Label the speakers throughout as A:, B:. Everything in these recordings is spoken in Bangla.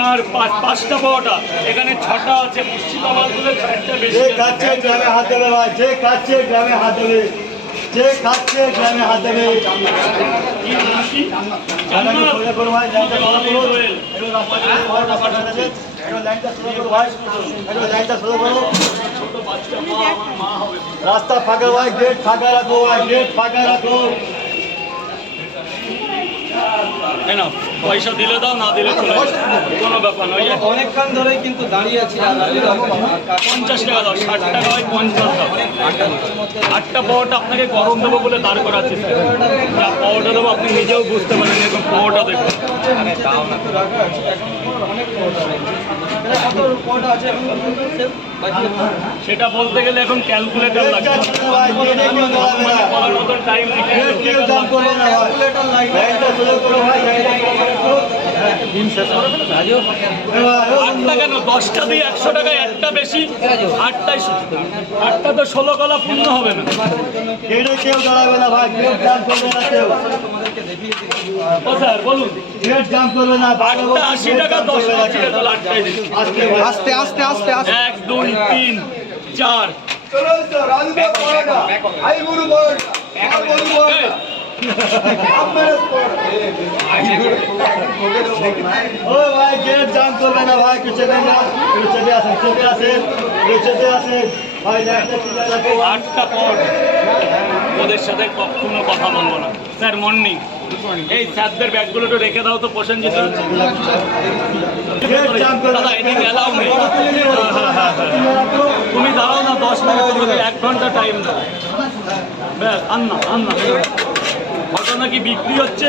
A: চার পাঁচ পাঁচটা পাওয়াটা এখানে ছটা আছে মুর্শিদাবাদ বলে চারটা বেশি
B: যে। খাচ্ছে গ্রামে হাত দেবে ভাই যে খাচ্ছে গ্রামে হাত দেবে। যে খাচ্ছে গ্রামে হাত দেবে। রাস্তা ফাঁকা ভাই গেট ফাঁকা রাখো ভাই গেট ফাঁকা রাখো।
A: পয়সা দিলে দাও না দিলে চলে কোনো ব্যাপার নয়
C: অনেকক্ষণ ধরেই কিন্তু দাঁড়িয়ে আছি
A: পঞ্চাশ টাকা দাও ষাট টাকা হয় পঞ্চাশ দাও। আটটা পাওয়াটা আপনাকে গরম দেবো বলে দাঁড় করাচ্ছি আছে যা পাওয়াটা দেবো আপনি নিজেও বুঝতে পারেন এরকম পাওয়াটা দেখুন।
C: অনেক কোটা আছে
A: সেটা বলতে গেলে এখন ক্যালকুলেটর মতন টাইম
C: ক্যালকুলেটর লাগবে
B: লাইনটা সোজা করো ভাই লাইনটা সোজা করো
C: দিন শেষ করে রাজু
A: আটটা কেন? দশটা দিয়ে একশো টাকায় একটা বেশি আটটাই আটটা তো ষোলো কলা পূর্ণ হবে না।
B: গেটে কেউ দাঁড়াবে না ভাই কেউ দাম করবে না কেউ।
A: বলুন।
B: দাম করবে না
A: আটটা আশি টাকা দশ
C: আস্তে
A: এক দুই তিন চার।
B: ও ভাই গেট জাম করবে না ভাই একটু চেপে না একটু চেপে আসেন চেপে আসেন একটু চেপে আসেন। ভাই
A: আটটা পর ওদের সাথে কোনো কথা বলব না। Sir morning. এই স্যারদের ব্যাগগুলো একটু রেখে দাও তো প্রসেনজিৎ। দাদা এদিকে এলাও নেই। হ্যাঁ, হ্যাঁ, হ্যাঁ। তুমি দাঁড়াও না দশ মিনিট এক ঘণ্টা টাইম দাও। ব্যাস আন না আন না। ঘটনা কি বিক্রি হচ্ছে?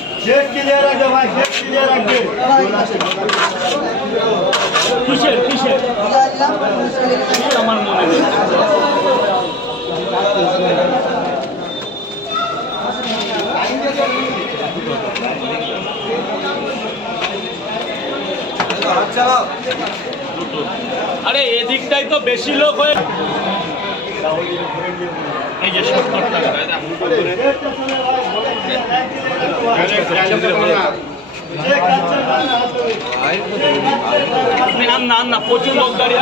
B: গেট ক্লিয়ার রাখবে ভাই গেট ক্লিয়ার রাখবে।
A: কিসের কিসের? কিসের আমার মনে নেই। আরে এদিকটাই তো বেশি লোক হয়ে এই যে সত্তর টাকা
B: গেটটা চলে ভাই যে খাচ্ছে ভাই না
A: না প্রচুর লোক দাঁড়িয়ে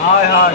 B: হায় হায়